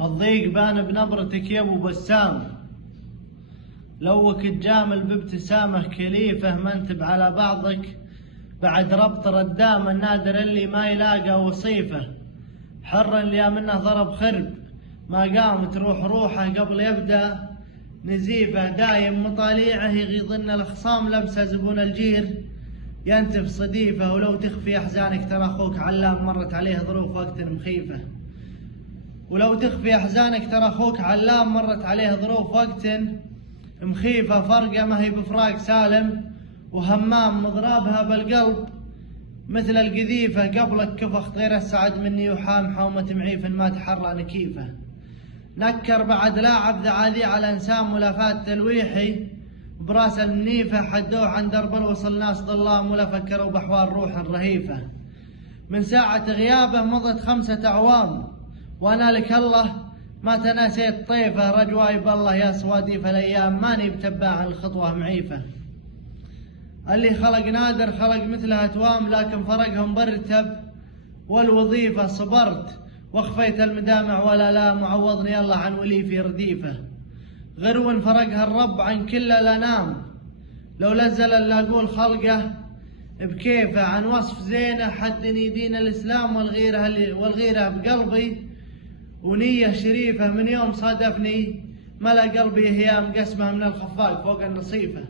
الضيق بان بنبرتك يا ابو بسام، لوك تجامل بابتسامه كليفه، منتب على بعضك بعد ربط ردام، النادر اللي ما يلاقى وصيفه، حر اللي منه ضرب خرب ما قام تروح روحه قبل يبدا نزيفه، دايم مطاليعه يغيظن الخصام، لبسه زبون الجير ينتف صديفه، ولو تخفي احزانك ترى اخوك علام مرت عليه ظروف وقت مخيفه، ولو تخفي احزانك ترى اخوك علام مرت عليه ظروف وقت مخيفه، فرقه ما هي بفراق سالم وهمام مضرابها بالقلب مثل القذيفه، قبلك كفخ غير السعد مني وحام حومه معيف ما تحرى نكيفه، نكر بعد لاعب ذعاذي على انسان ملافات تلويحي براس المنيفه، حدوه عن درب الوصل ناس ظلام ولا فكروا باحوال روح رهيفه، من ساعه غيابه مضت 5 أعوام وانا لك الله ما تناسيت طيفه، رجواي بالله يا سواديف الايام ماني بتباع الخطوه معيفه، اللي خلق نادر خلق مثلها توام، لكن فرقهم برتب والوظيفه، صبرت واخفيت المدامع ولا لا معوضني الله عن ولي في رديفه، غرو فرقها الرب عن كل الانام، لو نزل اللاقول خلقه بكيفه، عن وصف زينه حدني دين الاسلام والغيره بقلبي ونيه شريفه، من يوم صادفني ملا قلبي هيام قسمه من الخفاق فوق النصيفه.